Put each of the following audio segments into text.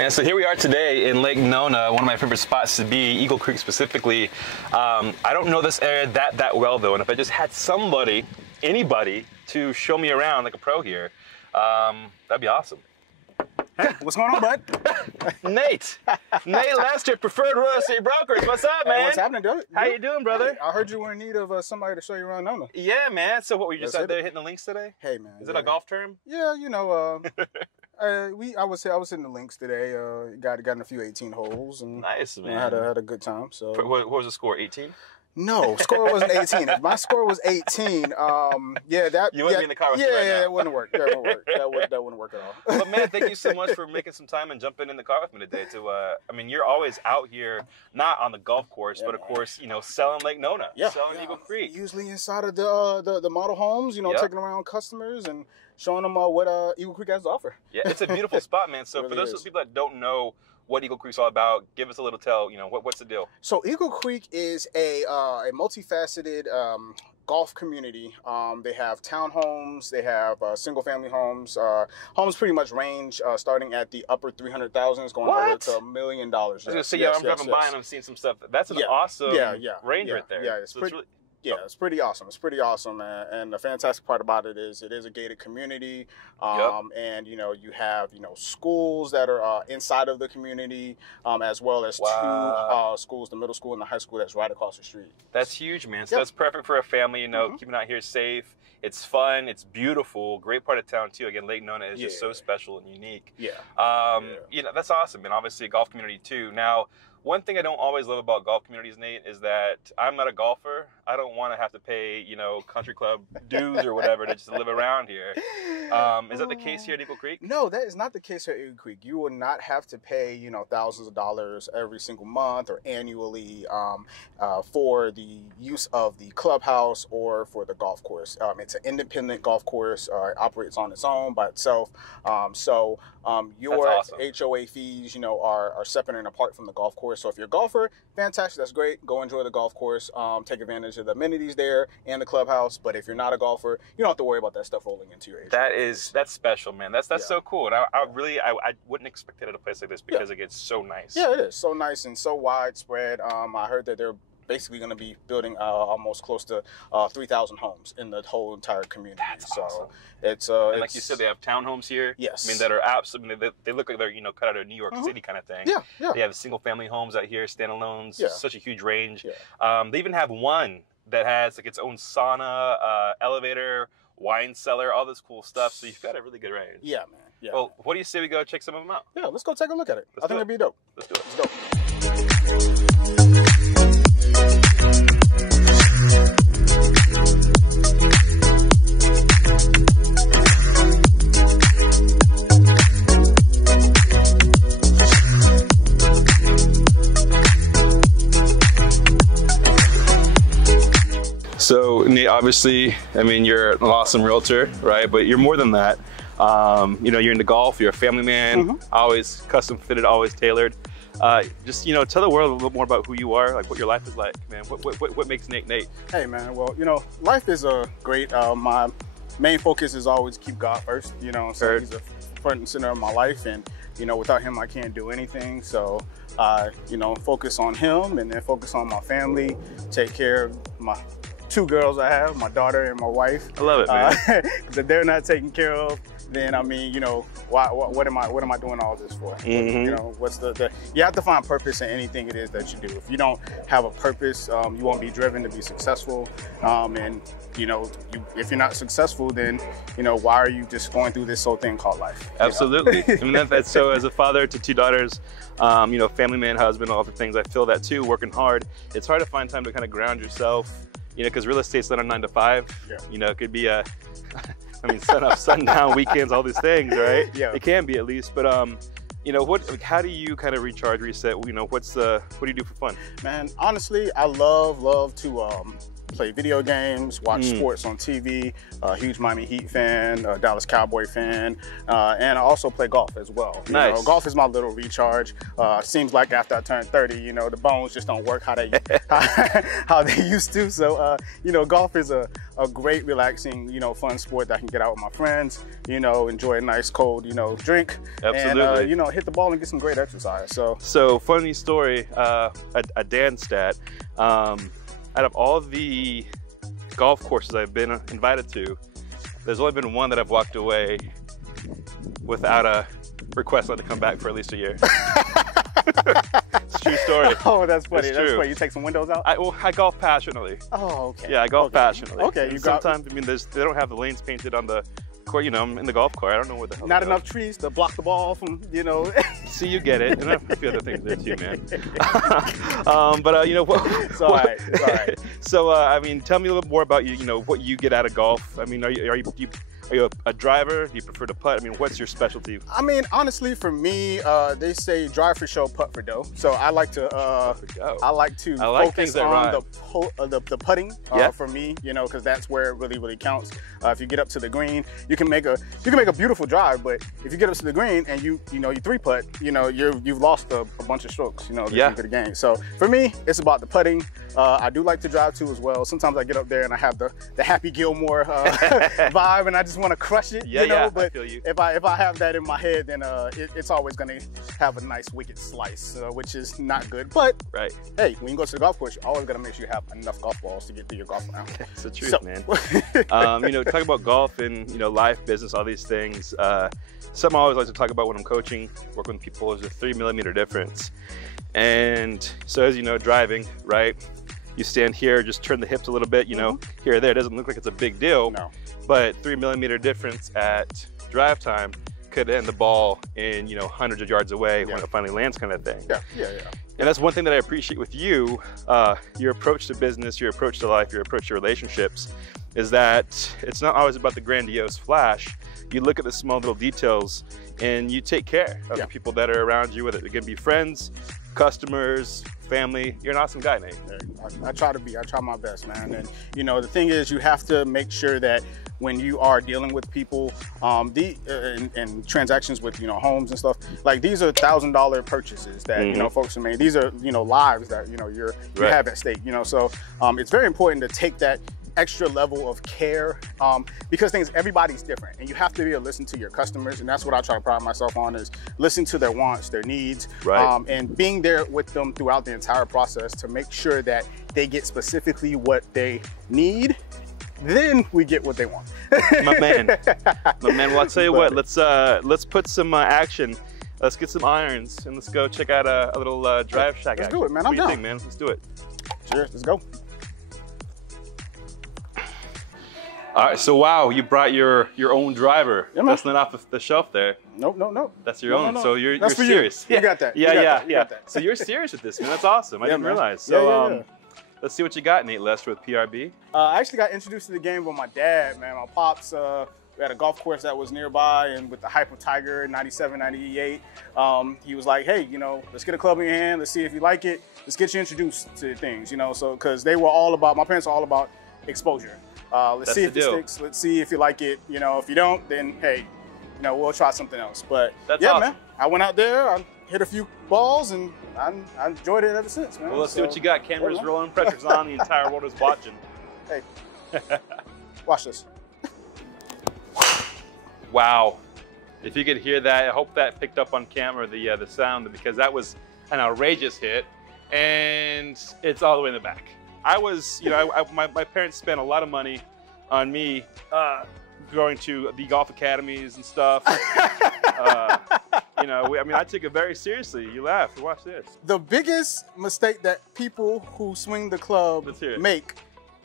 Man, so here we are today in Lake Nona, one of my favorite spots to be, Eagle Creek specifically. I don't know this area that well though, and if I just had somebody, anybody, to show me around like a pro here, that'd be awesome. Hey, what's going on, bud? Nate Lester, Preferred Real Estate Brokers. What's up, man? Hey, what's happening, dude? How you doing, brother? Hey, I heard you were in need of somebody to show you around Nona. Yeah, man. So what, were you just Let's out there hitting the links today? Hey, man. Is it a golf term? Yeah, you know, I was hitting the links today. Got in a few 18 holes and Nice, man. had a good time. So what was the score? 18? No, score wasn't 18. If my score was 18, yeah, that you wouldn't be in the car with me right now. Yeah, it wouldn't work. That wouldn't work. That wouldn't work at all. But man, thank you so much for making some time and jumping in the car with me today. I mean, you're always out here, not on the golf course, but of course, you know, selling Lake Nona, selling Eagle Creek. Usually inside of the model homes, you know, taking around customers and showing them what Eagle Creek has to offer. Yeah, it's a beautiful spot, man. So Really for those people that don't know what Eagle Creek's all about, give us a little tell, you know, what's the deal? So Eagle Creek is a multifaceted golf community. They have townhomes, they have single family homes. Homes pretty much range starting at the upper 300,000s going over to $1 million. I was gonna say, I'm driving by and I'm seeing some stuff. That's an awesome range right there. Yeah, it's pretty awesome. It's pretty awesome, and the fantastic part about it is a gated community, and you know you have schools that are inside of the community, as well as two schools, the middle school and the high school that's right across the street. That's huge, man. So that's perfect for a family. You know, keeping out here safe. It's fun. It's beautiful. Great part of town too. Again, Lake Nona is just so special and unique. You know, that's awesome, and obviously a golf community too. Now, one thing I don't always love about golf communities, Nate, is that I'm not a golfer. I don't want to have to pay, you know, country club dues or whatever to just live around here. Is that the case here at Eagle Creek? No, that is not the case here at Eagle Creek. You will not have to pay, you know, thousands of dollars every single month or annually for the use of the clubhouse or for the golf course. It's an independent golf course. It operates on its own by itself. Your HOA fees, you know, are separate and apart from the golf course. So if you're a golfer, fantastic, that's great. Go enjoy the golf course. Take advantage of the amenities there and the clubhouse. But if you're not a golfer, you don't have to worry about that stuff rolling into your HOA. That's special, man. That's so cool. And I wouldn't expect it at a place like this because it gets so nice. Yeah, it is so nice and so widespread. I heard that they're basically going to be building almost close to 3,000 homes in the whole entire community. That's awesome. It's and like you said, they have townhomes here. Yes. I mean, that are absolutely, they look like they're, you know, cut out of New York City kind of thing. Yeah. They have single family homes out here, standalones, such a huge range. Yeah. They even have one that has like its own sauna, elevator, wine cellar, all this cool stuff. So you've got a really good range. Yeah, man. Yeah. Well, what do you say we go check some of them out? Yeah, let's go take a look at it. I think it'd be dope. Let's do it. Let's go. So Nate, obviously, I mean, you're an awesome realtor, right? But you're more than that. You know, you're into golf, you're a family man, always custom fitted, always tailored. Just, you know, tell the world a little bit more about who you are, like what your life is like, man. What makes Nate Nate? Hey, man, well, you know, life is great. My main focus is always keep God first, you know, so he's the front and center of my life, and, you know, without him, I can't do anything. So, you know, focus on him and then focus on my family, take care of my 2 girls I have, my daughter and my wife. I love it, man. If they're not taken care of, then I mean, you know, what am I doing all this for? You know, what's you have to find purpose in anything it is that you do. If you don't have a purpose, you won't be driven to be successful. And you know, if you're not successful, then you know, why are you just going through this whole thing called life? Absolutely. I mean, that's so. As a father to 2 daughters, you know, family man, husband, all the things, I feel that too. Working hard, it's hard to find time to kind of ground yourself. You know, because real estate's not a 9 to 5. You know, it could be a, I mean, sun up, sun down, weekends, all these things, right? Yeah. It can be at least, but you know, how do you kind of recharge, reset? You know, what do you do for fun? Man, honestly, I love to play video games, watch sports on TV, huge Miami Heat fan, Dallas Cowboy fan, and I also play golf as well. You know, golf is my little recharge. Seems like after I turn 30, you know, the bones just don't work how they how they used to. So, you know, golf is a great, relaxing, you know, fun sport that I can get out with my friends, you know, enjoy a nice cold, you know, drink. Absolutely. And, you know, hit the ball and get some great exercise. So funny story, a Dan stat, out of all the golf courses I've been invited to, there's only been one that I've walked away without a request to come back for at least a year. It's a true story. Oh, that's funny. It's that's true. Funny. You take some windows out? I golf passionately. Oh, okay. Yeah, I golf passionately. Okay, sometimes, I mean, they don't have the lanes painted on the court, you know, I'm in the golf course. I don't know where the hell. Not enough trees to block the ball from, you know. See, you get it. And a few other things there too, man. But you know what? It's all right. It's all right. So, I mean, tell me a little bit more about you. You know, what you get out of golf. I mean, are you a driver? Do you prefer to putt? I mean, what's your specialty? I mean, honestly, for me, they say drive for show, putt for dough. So I like to focus on the putting for me, you know, because that's where it really counts. If you get up to the green, you can make a beautiful drive, but if you get up to the green and you three putt, you know, you've lost a bunch of strokes, you know, into the game. So for me, it's about the putting. I do like to drive too as well. Sometimes I get up there and I have the Happy Gilmore vibe, and I just want to crush it, you know. But if I have that in my head, then it's always going to have a nice wicked slice, which is not good. But hey, when you go to the golf course, you're always going to make sure you have enough golf balls to get through your golf round. It's the truth, man. You know, talk about golf and, you know, life, business, all these things. Something I always like to talk about when I'm coaching, working with people, is a 3mm difference. And so, as you know, driving, right? You stand here, just turn the hips a little bit, you know, here or there. It doesn't look like it's a big deal, but 3mm difference at drive time could end the ball in, you know, hundreds of yards away when it finally lands, kind of thing. And that's one thing that I appreciate with you, your approach to business, your approach to life, your approach to relationships, is that it's not always about the grandiose flash. You look at the small little details and you take care of the people that are around you, whether it can be friends, customers, family. You're an awesome guy, Nate. I try to be. I try my best, man. And you know, the thing is, you have to make sure that when you are dealing with people, and transactions with, you know, homes and stuff, like these are $1,000 purchases that you know folks are made. These are, you know, lives that, you know, you have at stake. You know, so it's very important to take that extra level of care, because everybody's different, and you have to be able to listen to your customers, and that's what I try to pride myself on, is listen to their wants, their needs, and being there with them throughout the entire process to make sure that they get specifically what they need. Then we get what they want. My man. Well, I'll tell you what, let's put some action. Let's get some irons and let's go check out a little DriveShack. Let's do it, man. What do you think, man? Let's do it. Cheers. Let's go. All right, so wow, you brought your own driver. That's not off the shelf there. Nope. That's your own. So you're That's serious. You got that. Yeah. So you're serious with this, man. That's awesome. I didn't realize. So let's see what you got, Nate Lester with PRB. I actually got introduced to the game by my dad, man. My pops at a golf course that was nearby, and with the hype of Tiger, 97, 98, he was like, hey, you know, let's get a club in your hand. Let's see if you like it. Let's get you introduced to things, you know, so because they were all about, my parents were all about exposure. Let's see if it sticks. Let's see if you like it. You know, if you don't, then hey, you know, we'll try something else. But that's awesome. Man, I went out there, I hit a few balls, and I enjoyed it ever since, man. Well, let's see what you got. Cameras rolling, pressure's on, the entire world is watching. Hey, watch this. Wow. If you could hear that, I hope that picked up on camera, the sound, because that was an outrageous hit, and it's all the way in the back. I was, you know, my parents spent a lot of money on me going to the golf academies and stuff. You know, I mean, I took it very seriously. You laugh. Watch this. The biggest mistake that people who swing the club make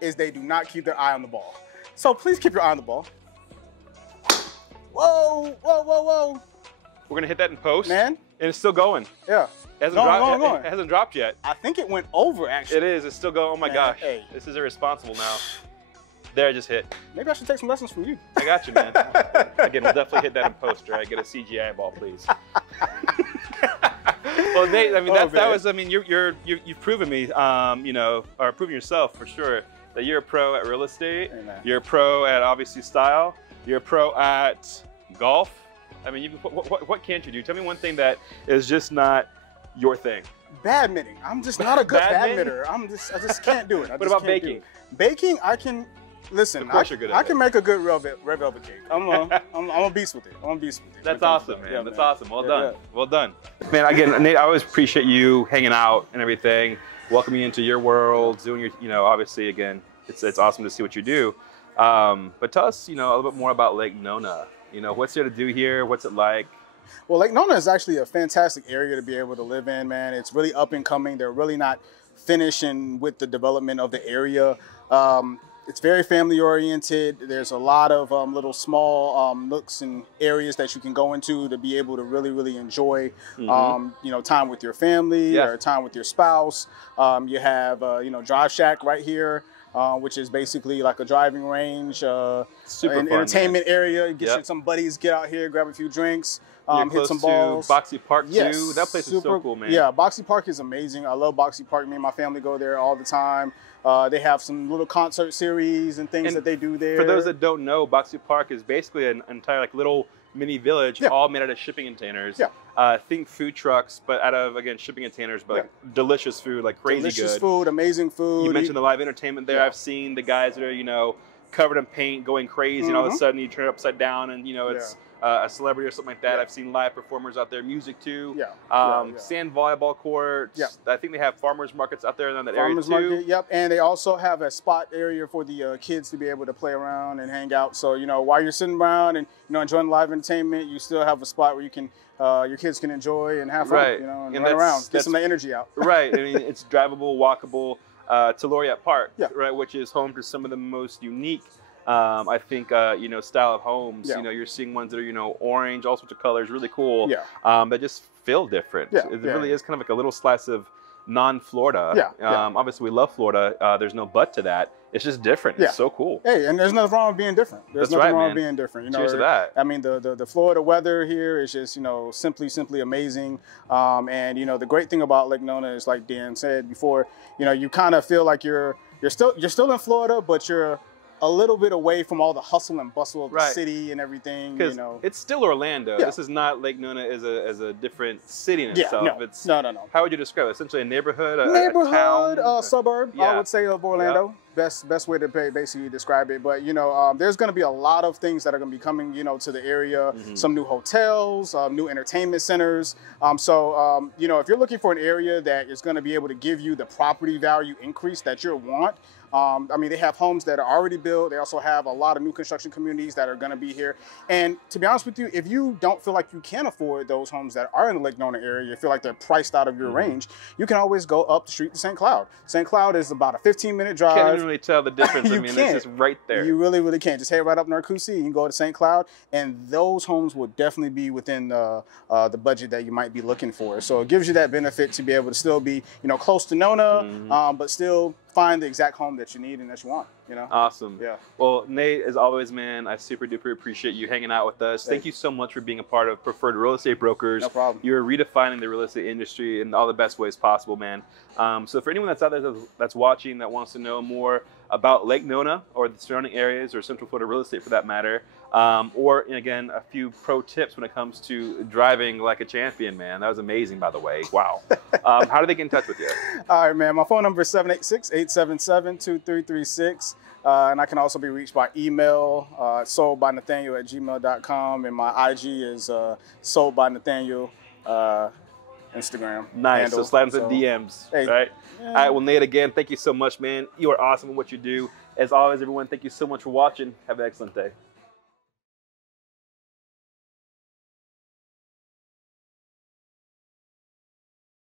is they do not keep their eye on the ball. So please keep your eye on the ball. Whoa. We're going to hit that in post. Man. And it's still going. Yeah. It hasn't dropped yet. I think it went over, actually. It is. It's still going. Oh, my gosh. Hey. This is irresponsible now. There, I just hit. Maybe I should take some lessons from you. I got you, man. Again, we'll definitely hit that in post, right? Get a CGI ball, please. Well, Nate, I mean, that was, I mean, you've proven me, you know, or proven yourself for sure, that you're a pro at real estate. Amen. You're a pro at obviously style. You're a pro at golf. I mean, what can't you do? Tell me one thing that is just not your thing. Badminton. I'm just not a good badminton. I just can't do it. What about baking? Baking, I can. Listen, I can make a good red velvet cake. I'm a beast with it. That's awesome, man. That's awesome. Well done. Well done. Man, again, Nate, I always appreciate you hanging out and everything, welcoming you into your world, doing your, you know, obviously, again, it's awesome to see what you do. But tell us, you know, a little bit more about Lake Nona. You know, what's there to do here? What's it like? Well, Lake Nona is actually a fantastic area to be able to live in, man. It's really up and coming. They're really not finishing with the development of the area. It's very family oriented. There's a lot of little small nooks and areas that you can go into to be able to really enjoy, you know, time with your family or time with your spouse. You have, you know, DriveShack right here, which is basically like a driving range, an entertainment area. Get you some buddies, get out here, grab a few drinks. Hit some balls. Boxy Park too. That place is so cool, man. Yeah, Boxy Park is amazing. I love Boxy Park. Me and my family go there all the time. They have some little concert series and things that they do there. For those that don't know, Boxy Park is basically an entire like little mini village, all made out of shipping containers. Think food trucks, but out of, again, shipping containers, but like delicious food, like crazy good. Delicious food, amazing food. You mentioned the live entertainment there. I've seen the guys that are, you know, covered in paint, going crazy, and all of a sudden you turn it upside down, and you know it's a celebrity or something like that. I've seen live performers out there, music too. Sand volleyball courts. I think they have farmers markets out there in that area too. Farmers market, and they also have a spot area for the kids to be able to play around and hang out. So, you know, while you're sitting around and, you know, enjoying live entertainment, you still have a spot where you can, your kids can enjoy and have fun, you know, and run around, get some of the energy out. I mean, it's drivable, walkable to Laureate Park, right, which is home to some of the most unique I think, you know, style of homes. You know, you're seeing ones that are, you know, orange, all sorts of colors, really cool. That just feel different. It really is kind of like a little slice of non-Florida. Obviously, we love Florida. There's no but to that. It's just different. It's so cool. Hey, and there's nothing wrong with being different. There's nothing wrong with being different. You know, cheers to that. I mean, the Florida weather here is just, you know, simply amazing. And you know, the great thing about Lake Nona is, like Dan said before, you know, you kind of feel like you're still in Florida, but you're a little bit away from all the hustle and bustle of the city and everything. You know, it's still Orlando. This is not Lake Nona as a different city in itself. No. How would you describe it? Essentially a neighborhood, a town, suburb. I would say of Orlando. Best way to basically describe it. But you know, there's going to be a lot of things that are going to be coming, you know, to the area. Some new hotels, new entertainment centers. So you know, if you're looking for an area that is going to be able to give you the property value increase that you want. I mean, they have homes that are already built. They also have a lot of new construction communities that are going to be here. And to be honest with you, if you don't feel like you can afford those homes that are in the Lake Nona area, you feel like they're priced out of your range, you can always go up the street to St. Cloud. St. Cloud is about a 15-minute drive. Can't even really tell the difference. I mean, it's just right there. You really can't. Just head right up Narcoossee, you can go to St. Cloud, and those homes will definitely be within the budget that you might be looking for. So it gives you that benefit to be able to still be, you know, close to Nona, but still find the exact home that you need and that you want, you know? Awesome. Well, Nate, as always, man, I super duper appreciate you hanging out with us. Thank you so much for being a part of Preferred Real Estate Brokers. No problem. You're redefining the real estate industry in all the best ways possible, man. So for anyone that's out there that's watching that wants to know more about Lake Nona or the surrounding areas or Central Florida real estate for that matter, or again, a few pro tips when it comes to driving like a champion, man. That was amazing, by the way. Wow. How do they get in touch with you? All right, man. My phone number is 786-877-2336. And I can also be reached by email, soldbynathaniel@gmail.com. And my IG is soldbynathaniel, Instagram. Nice. Handle. So slide into the DMs, right? All right. Well, Nate, again, thank you so much, man. You are awesome at what you do. As always, everyone, thank you so much for watching. Have an excellent day.